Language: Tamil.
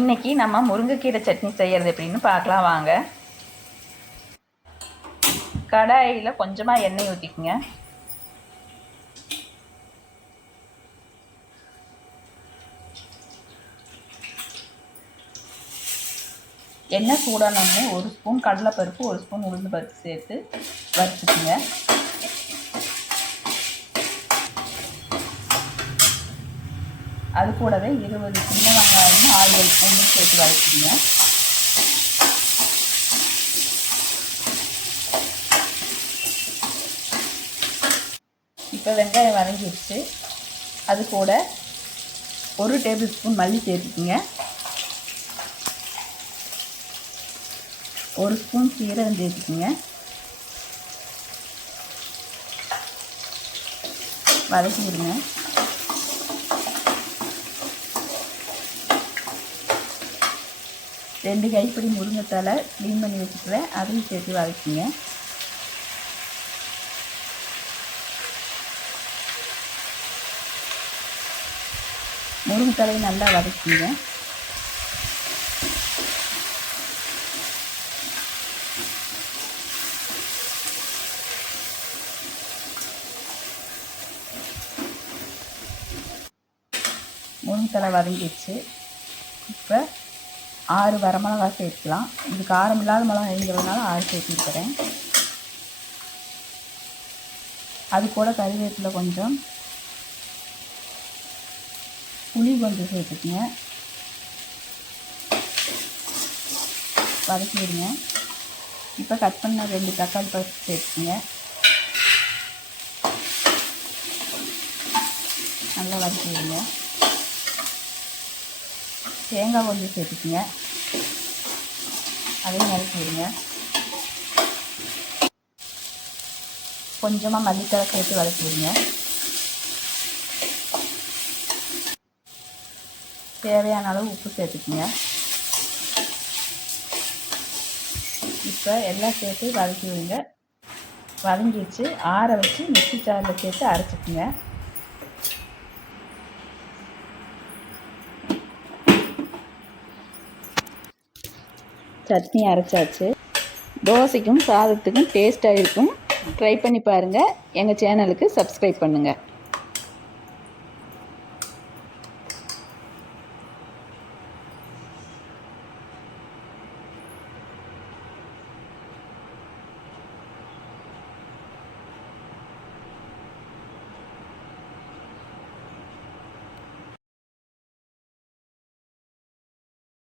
இன்றைக்கி நம்ம முருங்கைக்கீரை சட்னி செய்கிறது எப்படின்னு பார்க்கலாம் வாங்க. கடாயில் கொஞ்சமாக எண்ணெய் ஊற்றிக்குங்க. எண்ணெய் சூடானோடனே 1 ஸ்பூன் கடலைப்பருப்பு 1 ஸ்பூன் உளுந்து பருப்பு சேர்த்து வறுத்துக்குங்க. அது கூடவே 20 சின்ன வெங்காயம் 6 பூண்டு சேர்த்து வதக்கிங்க. இப்போ வெங்காயம் வதங்கிடுச்சு. அது கூட 1 டேபிள் ஸ்பூன் மல்லி சேர்த்துக்குங்க. 1 ஸ்பூன் சீரகம் சேர்த்துக்குங்க. வதக்கிடுங்க. ரெண்டு கைப்பிடி முருங்கைத்தலை க்ளீன் பண்ணி வச்சுக்குவேன், அதையும் சேர்த்து வதக்கிங்க. முருங்கைத்தலையை நல்லா வதக்கிங்க. முருங்கைத்தலை வதங்கிடுச்சு. இப்போ 6 வரமிளகா சேர்த்துக்கலாம். இது காரம் இல்லாத மிளகாய்ங்கிறதுனால 6 சேர்த்துக்கிறேன். அது கூட கறிவேப்பிலை கொஞ்சம், புளி கொஞ்சம் சேர்த்துக்குங்க. வதக்கிடுங்க. இப்போ கட் பண்ண 2 தக்காளி பழம் சேர்த்துக்குங்க. நல்லா வதக்கிடுங்க. தேங்காய் கொஞ்சம் சேர்த்துக்குங்க. அதையும் வதக்கிடுங்க. கொஞ்சமாக மல்லித்தழை சேர்த்து வதக்கிடுங்க. தேவையான அளவு உப்பு சேர்த்துக்குங்க. இப்போ எல்லாம் சேர்த்து வதக்கி விடுங்க. வதங்கிடுச்சு. ஆற வச்சு மிக்ஸி ஜாரில் சேர்த்து அரைச்சிக்குங்க. சட்னி அரைச்சாச்சு. தோசைக்கும் சாதத்துக்கும் டேஸ்ட்டாக இருக்கும். ட்ரை பண்ணி பாருங்கள். எங்கள் சேனலுக்கு சப்ஸ்கிரைப் பண்ணுங்கள்.